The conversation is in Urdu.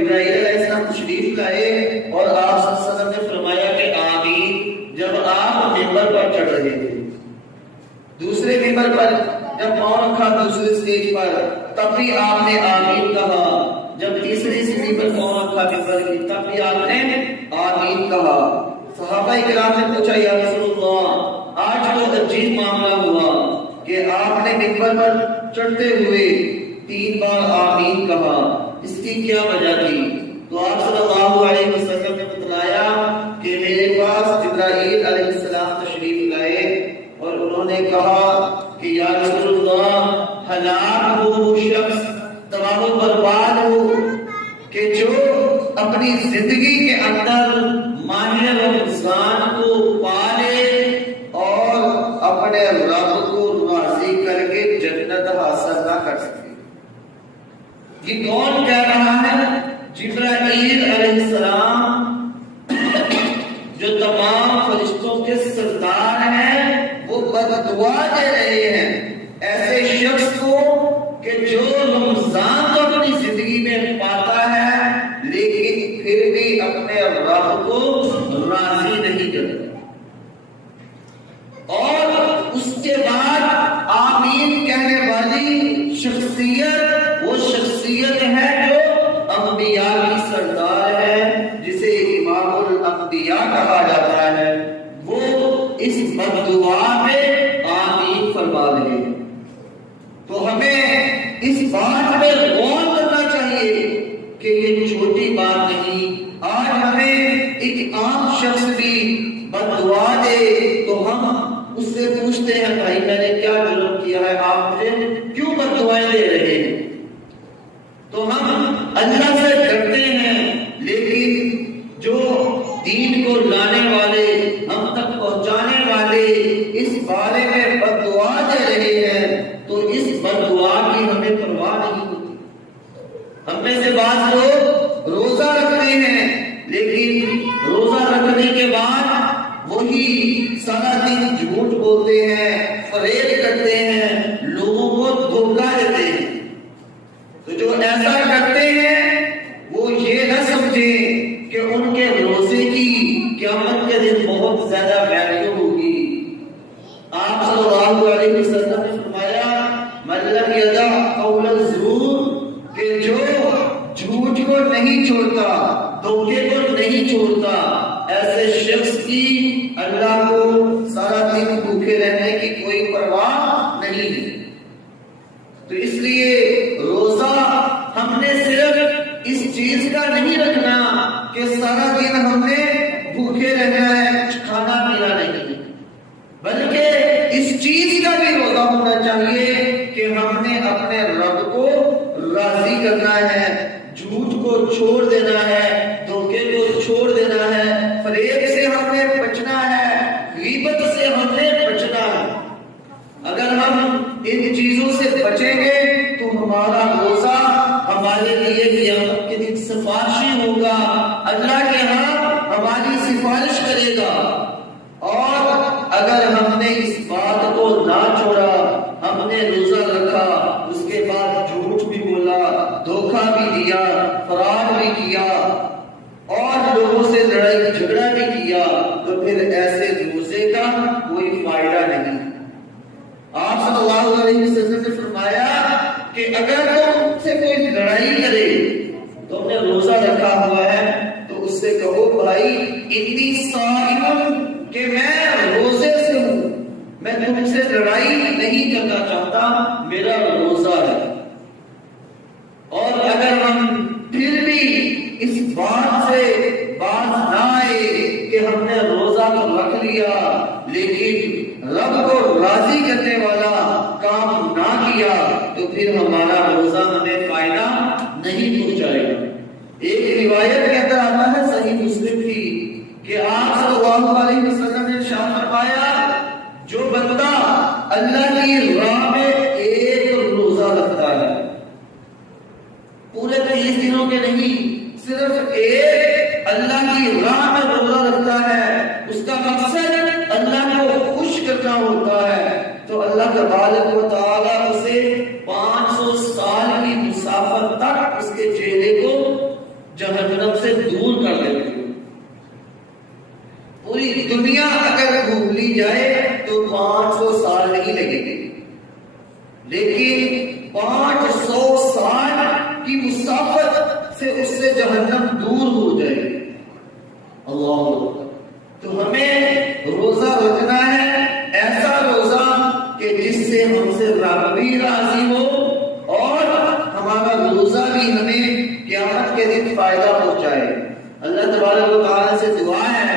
جبرائیل علیہ السلام تشریف لائے اور آپ صلی اللہ علیہ وسلم نے فرمایا کہ آمین جب آپ ممبر پر چڑھ رہے تھے. دوسرے ممبر پر جب پاؤں رکھا دوسرے سٹیج پر تب بھی آپ نے آمین کہا. جب تیسری سیڑھی پر پاؤں رکھا ممبر کی تب بھی آپ نے آمین کہا. صحابہ کرام نے پوچھا یا رسول اللہ آج تو عجیب معاملہ ہوا کہ آپ نے ممبر پر چڑھتے ہوئے 3 بار آمین کہا، اس کی کیا وجہ تھی؟ تو آپ صلی اللہ علیہ وسلم نے بتلایا کہ میرے پاس جبرائیل علیہ السلام تشریف لائے اور انہوں نے کہا کہ یا رسول اللہ ہلاک ہو وہ شخص، تباہ و برباد ہو کہ جو اپنی زندگی کے اندر ماہ رمضان کو پالے اور اپنے رب کو راضی کر کے جنت حاصل نہ کر سکے. یہ کون کہہ رہا ہے؟ جبرائیل علیہ السلام جو تمام فرشتوں کے سردار ہیں وہ بددعا دے رہے ہیں ایسے شخص کو کہ جو رمضان تو اپنی زندگی میں پاتا ہے لیکن پھر بھی اپنے رب کو راضی نہیں کرتا. اور اس کے بعد آمین کہنے والی شخصیت وہ شخصیت ہے جو انبیاء کی سردار ہے، جسے امام الانبیاء کہا جاتا ہے. وہ اس بددعا میں آمین فرما رہے ہیں. تو ہمیں اس بات پہ غور کرنا چاہیے کہ یہ چھوٹی بات نہیں. آج ہمیں ایک عام شخص بھی بددعا دے تو ہم اس سے پوچھتے ہیں بھائی میں نے کیا جرم کیا ہے، آپ مجھے کیوں بددعائیں دے رہے ہیں؟ تو ہم اللہ سے ڈرتے ہیں لیکن جو دین کو لانے والے ہم تک پہنچانے والے اس بارے میں بددعا دے رہے ہیں تو اس بددعا کی ہمیں پرواہ نہیں ہوتی. ہم میں سے بعض لوگ روزہ رکھتے ہیں لیکن روزہ رکھنے کے بعد وہی سارا دن جھوٹ بولتے ہیں، فریب کرتے ہیں، لوگوں کو دھوکہ دیتے ہیں. تو جو ایسا کرتے ہیں وہ یہ نہ سمجھیں کہ ان کے روزے کی قیامت کے دن بہت زیادہ ویلیو ہوگی. آپ صلی اللہ علیہ وسلم نے فرمایا من لم یدع قول الزور، کہ جو جھوٹ کو نہیں چھوڑتا، دھوکے کو نہیں چھوڑتا، ایسے شخص کی اللہ کو سارا دن بھوکے رہنے کی کوئی پرواہ نہیں ہے. تو اس لیے روزہ ہم نے صرف اس چیز کا نہیں رکھنا کہ سارا دن ہم نے بھوکے رہنا ہے، کچھ کھانا پینا نہیں، بلکہ اس چیز کا بھی روزہ ہونا چاہیے کہ ہم نے اپنے رب کو راضی کرنا ہے، جھوٹ کو چھوڑ دینا ہے، دھوکے کو چھوڑ دینا ہے، فریب سے ہم نے بچنا ہے، غیبت سے ہم نے بچنا ہے. اگر ہم ان چیزوں سے بچیں گے تو ہمارا روزہ ہمارے لیے قیامت کے دن سفارشی ہوگا، اللہ کے ہاں ہماری سفارش کرے گا. اور اگر ہم نے اس بات کو نہ چھوڑا، ہم نے روزہ رکھا اس کے بعد جھوٹ بھی بولا، دھوکہ بھی دیا، فراڈ بھی کیا اور لوگوں سے لڑائی جھگڑا بھی کیا، تو پھر ایسے روزے کا کوئی فائدہ نہیں. آپ صلی اللہ علیہ وسلم نے فرمایا کہ اگر تم سے کوئی لڑائی کرے تو نے روزہ رکھا ہوا ہے تو اس سے کہو بھائی اتنی صائم کہ میں روزے سے ہوں، میں تم سے لڑائی نہیں کرنا چاہتا، میرا روزہ ہے. اور اگر ہم پھر بھی اس بات سے باز نہ آئے کہ ہم نے روزہ تو رکھ لیا لیکن رب کو راضی کرنے والا کام نہ کیا تو پھر ہمارا روزہ ہمیں فائدہ نہیں پہنچائے گا. ایک روایت کے اندر آتا ہے صحیح مسلم کی کہ آپ صلی اللہ علیہ وسلم نے ارشاد فرمایا جو بندہ اللہ کی راہ میں ایک روزہ رکھتا ہے، پورے 30 دنوں کے نہیں، صرف ایک اللہ کی راہ میں روزہ رکھتا ہے، اس کا مقصد اللہ کو خوش کرنا ہوتا ہے، تو اللہ تبارک و تعالیٰ اسے 500 سال کی مسافت تک اس کے چہرے کو جہنم سے دور کر دیتی ہے۔ پوری دنیا اگر گھوم لی جائے تو 500 سال نہیں لگے گی، لیکن 500 سال کی مسافت سے اس سے جہنم دور ہو جائے گی۔ اللہ اکبر۔ تو ہمیں روزہ رکھنا ہے، ایسا روزہ کہ جس سے ہم سے رب بھی راضی ہو اور ہمارا روزہ بھی ہمیں قیامت کے دن فائدہ پہنچائے۔ اللہ تبارک و تعالیٰ سے دعا ہے